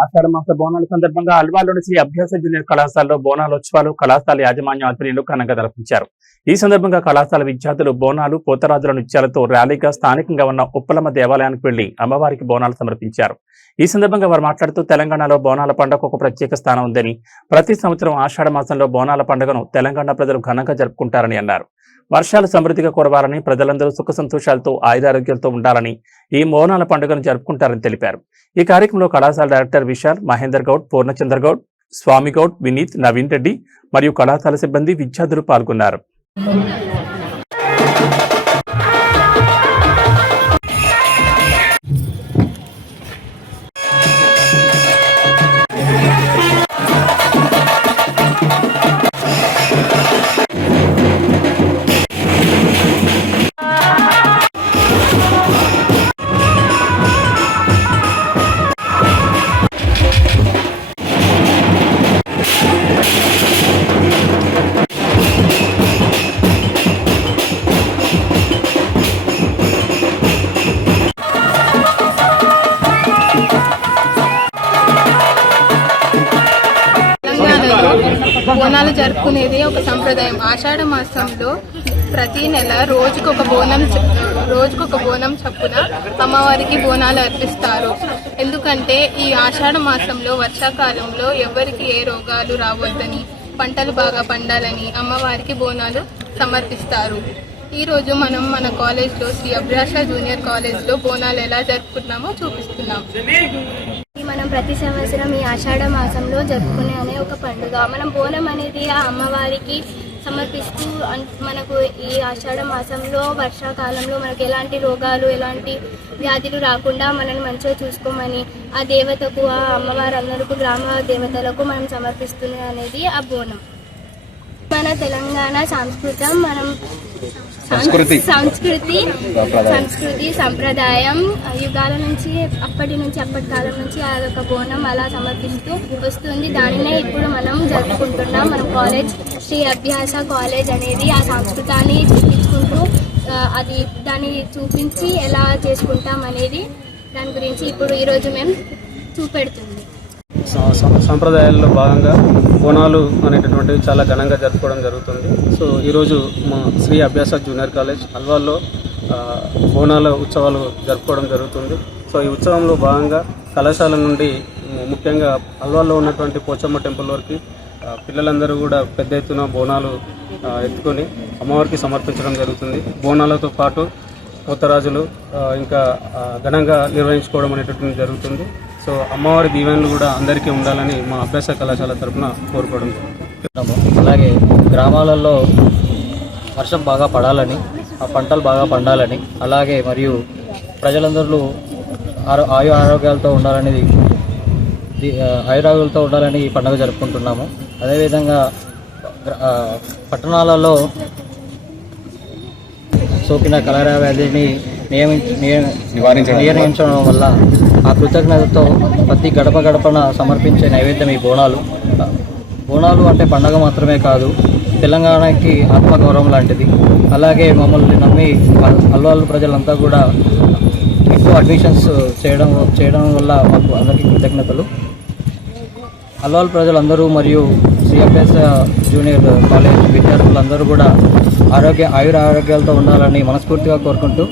ఆషాఢ మాస బోనాల సందర్భంగా అల్వాలోని శ్రీ అభ్యాస జూనియర్ కళాశాలలో బోనాలోత్సవాలు కళాశాల యాజమాన్యం ఆధ్వర్యంలో ఘనంగా నిర్వహించారు. ఈ సందర్భంగా కళాశాల విద్యార్థులు బోనాలు, పోతరాజుల నృత్యాలతో ర్యాలీగా స్థానికంగా ఉన్న ఉప్పలమ్మ దేవాలయానికి వెళ్లి అమ్మవారికి బోనాలు సమర్పించారు. ఈ సందర్భంగా వారు మాట్లాడుతూ తెలంగాణలో బోనాల పండుగకు ఒక ప్రత్యేక స్థానం ఉందని, ప్రతి సంవత్సరం ఆషాఢ మాసంలో బోనాల పండుగను తెలంగాణ ప్రజలు ఘనంగా జరుపుకుంటారని అన్నారు. వర్షాలు సమృద్ధిగా కురవాలని, ప్రజలందరూ సుఖ సంతోషాలతో ఆయురారోగ్యాలతో ఉండాలని ఈ బోనాల పండుగను జరుపుకుంటారని తెలిపారు. ఈ కార్యక్రమంలో కళాశాల డైరెక్టర్ విశాల్, మహేందర్ గౌడ్, పూర్ణచంద్ర గౌడ్, స్వామి గౌడ్, వినీత్, నవీన్ రెడ్డి మరియు కళాశాల సిబ్బంది, విద్యార్థులు పాల్గొన్నారు. బోనాలు జరుపుకునేది ఒక సంప్రదాయం. ఆషాఢ మాసంలో ప్రతి నెల రోజుకొక బోనం చప్పున అమ్మవారికి బోనాలు అర్పిస్తారు. ఎందుకంటే ఈ ఆషాఢ మాసంలో వర్షాకాలంలో ఎవరికి ఏ రోగాలు రావద్దని, పంటలు బాగా పండాలని అమ్మవారికి బోనాలు సమర్పిస్తారు. ఈరోజు మనం మన కాలేజ్లో శ్రీ అభ్యాస జూనియర్ కాలేజ్లో బోనాలు ఎలా జరుపుకుంటున్నామో చూపిస్తున్నాం. మనం ప్రతి సంవత్సరం ఈ ఆషాఢ మాసంలో జరుపుకునే అనే ఒక పండుగ. మనం బోనం అనేది ఆ అమ్మవారికి సమర్పిస్తూ మనకు ఈ ఆషాఢ మాసంలో వర్షాకాలంలో మనకు ఎలాంటి రోగాలు, ఎలాంటి వ్యాధులు రాకుండా మనల్ని మంచిగా చూసుకోమని ఆ దేవతకు, ఆ అమ్మవారందరికీ, గ్రామ దేవతలకు మనం సమర్పిస్తుంది అనేది ఆ బోనం. మన తెలంగాణ సంస్కృతం, మనం సంస్కృతి సంప్రదాయం యుగాల నుంచి అప్పటి కాలం నుంచి అదొక బోనం అలా సమర్పిస్తూ వస్తుంది. దానినే ఇప్పుడు మనం జరుపుకుంటున్నాం. మనం కాలేజ్ శ్రీ అభ్యాస కాలేజ్ అనేది ఆ సంస్కృతాన్ని చూపించుకుంటూ దాన్ని చూపించి ఎలా చేసుకుంటాం అనేది దాని గురించి ఇప్పుడు ఈరోజు మేము చూపెడుతుంది. సంప్రదాయాల్లో భాగంగా బోనాలు అనేటటువంటివి చాలా ఘనంగా జరుపుకోవడం జరుగుతుంది. సో ఈరోజు మా శ్రీ అభ్యాస జూనియర్ కాలేజ్ అల్వాల్లో బోనాల ఉత్సవాలు జరుపుకోవడం జరుగుతుంది. సో ఈ ఉత్సవంలో భాగంగా కళాశాల నుండి ముఖ్యంగా అల్వాల్లో ఉన్నటువంటి పోచమ్మ టెంపుల్ వరకు పిల్లలందరూ కూడా పెద్ద ఎత్తున బోనాలు ఎత్తుకొని అమ్మవారికి సమర్పించడం జరుగుతుంది. బోనాలతో పాటు పోతరాజులు ఇంకా ఘనంగా నిర్వహించుకోవడం అనేటటువంటి జరుగుతుంది. సో అమ్మవారి దీవెనలు కూడా అందరికీ ఉండాలని మా అభ్యాస కళాశాల తరఫున కోరుకోవడం జరుగుతుంది. అలాగే గ్రామాలలో వర్షం బాగా పడాలని, ఆ పంటలు బాగా పండాలని, అలాగే మరియు ప్రజలందరూ ఆరోగ్యాలతో ఉండాలని ఈ పండుగ జరుపుకుంటున్నాము. అదేవిధంగా పట్టణాలలో సోకిన కలరా వ్యాధిని నివారించడం వల్ల ఆ కృతజ్ఞతతో ప్రతి గడపన సమర్పించే నైవేద్యం ఈ బోనాలు. బోనాలు అంటే పండగ మాత్రమే కాదు, తెలంగాణకి ఆత్మగౌరవం లాంటిది. అలాగే మమ్మల్ని నమ్మి అల్వాల్ ప్రజలంతా కూడా ఎక్కువ అడ్మిషన్స్ చేయడం వల్ల మాకు అందరికీ కృతజ్ఞతలు. అల్వాల్ ప్రజలందరూ మరియు శ్రీ అభ్యాస జూనియర్ కాలేజ్ విద్యార్థులందరూ కూడా ఆరోగ్యాలతో ఉండాలని మనస్ఫూర్తిగా కోరుకుంటూ